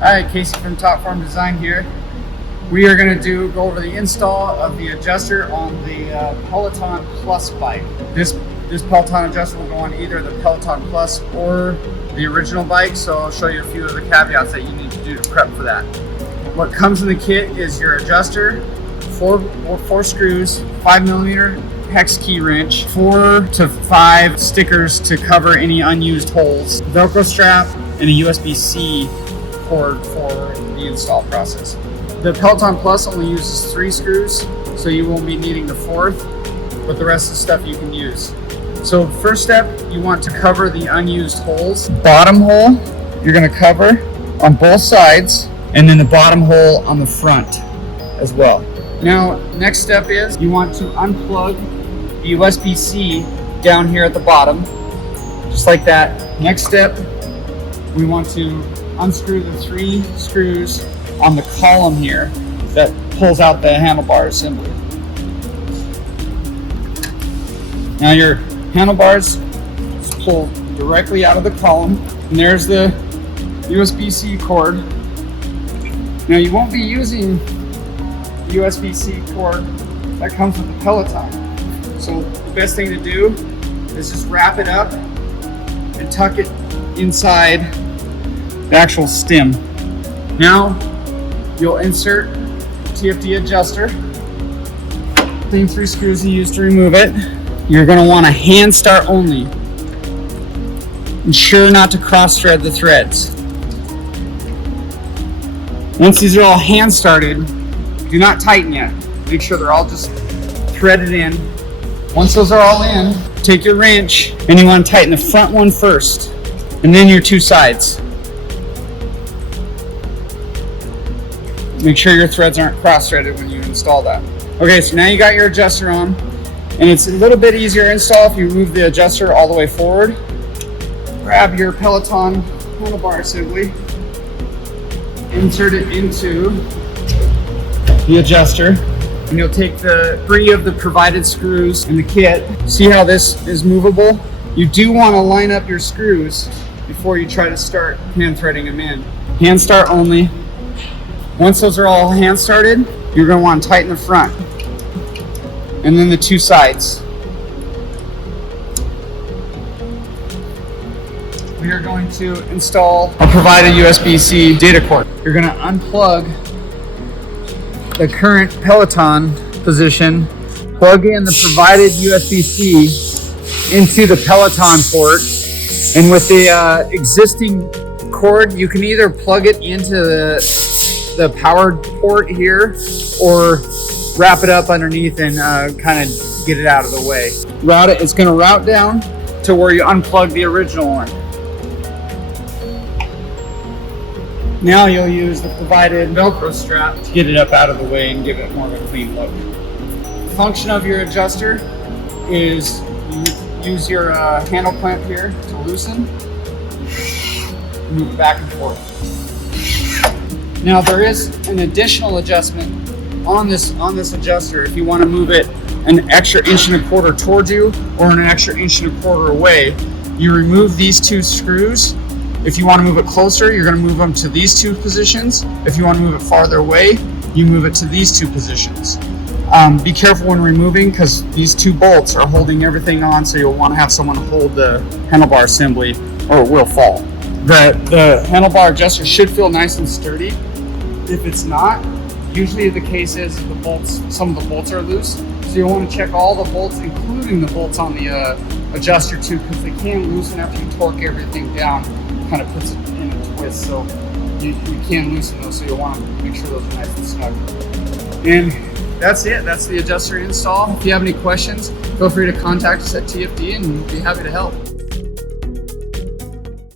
Hi, Casey from Top Form Design here. We are going to go over the install of the adjuster on the Peloton Plus bike. This Peloton adjuster will go on either the Peloton Plus or the original bike, so I'll show you a few of the caveats that you need to do to prep for that. What comes in the kit is your adjuster, four screws, 5mm hex key wrench, 4 to 5 stickers to cover any unused holes, Velcro strap, and a USB-C cord for the install process. The Peloton Plus only uses 3 screws, so you won't be needing the 4th, but the rest of the stuff you can use. So first step, you want to cover the unused holes. Bottom hole, you're going to cover on both sides, and then the bottom hole on the front as well. Now, next step is you want to unplug the USB-C down here at the bottom, just like that. Next step, we want to unscrew the 3 screws on the column here that pulls out the handlebar assembly. Now your handlebars pull directly out of the column, and there's the USB-C cord. Now you won't be using the USB-C cord that comes with the Peloton. So the best thing to do is just wrap it up and tuck it inside the actual stem. Now you'll insert TFD adjuster. Same 3 screws you used to remove it. You're going to want a hand start only. Ensure not to cross thread the threads. Once these are all hand started, do not tighten yet. Make sure they're all just threaded in. Once those are all in, take your wrench and you want to tighten the front one first, and then your 2 sides. Make sure your threads aren't cross-threaded when you install that. Okay, so now you got your adjuster on, and it's a little bit easier to install if you move the adjuster all the way forward. Grab your Peloton handlebar assembly, insert it into the adjuster, and you'll take the 3 of the provided screws in the kit. See how this is movable? You do want to line up your screws before you try to start hand threading them in. Hand start only. Once those are all hand started, you're going to want to tighten the front and then the 2 sides. We are going to install a provided USB-C data cord. You're going to unplug the current Peloton position, plug in the provided USB-C into the Peloton port, and with the existing cord, you can either plug it into the powered port here or wrap it up underneath and kind of get it out of the way. It's going to route down to where you unplug the original one. Now you'll use the provided Velcro strap to get it up out of the way and give it more of a clean look. The function of your adjuster is you use your handle clamp here to loosen, move it back and forth. Now there is an additional adjustment on this adjuster if you want to move it an extra 1.25 inches towards you or an extra 1.25 inches away. You remove these 2 screws. If you want to move it closer, you're going to move them to these 2 positions. If you want to move it farther away, you move it to these 2 positions. Be careful when removing because these 2 bolts are holding everything on, so you'll want to have someone hold the handlebar assembly or it will fall. The handlebar adjuster should feel nice and sturdy. If it's not, usually the case is some of the bolts are loose. So you'll want to check all the bolts, including the bolts on the adjuster too, because they can loosen after you torque everything down. Kind of puts it in a twist, so you can loosen those, so you'll want to make sure those are nice and snug. And that's it. That's the adjuster install. If you have any questions, feel free to contact us at TFD and we'll be happy to help.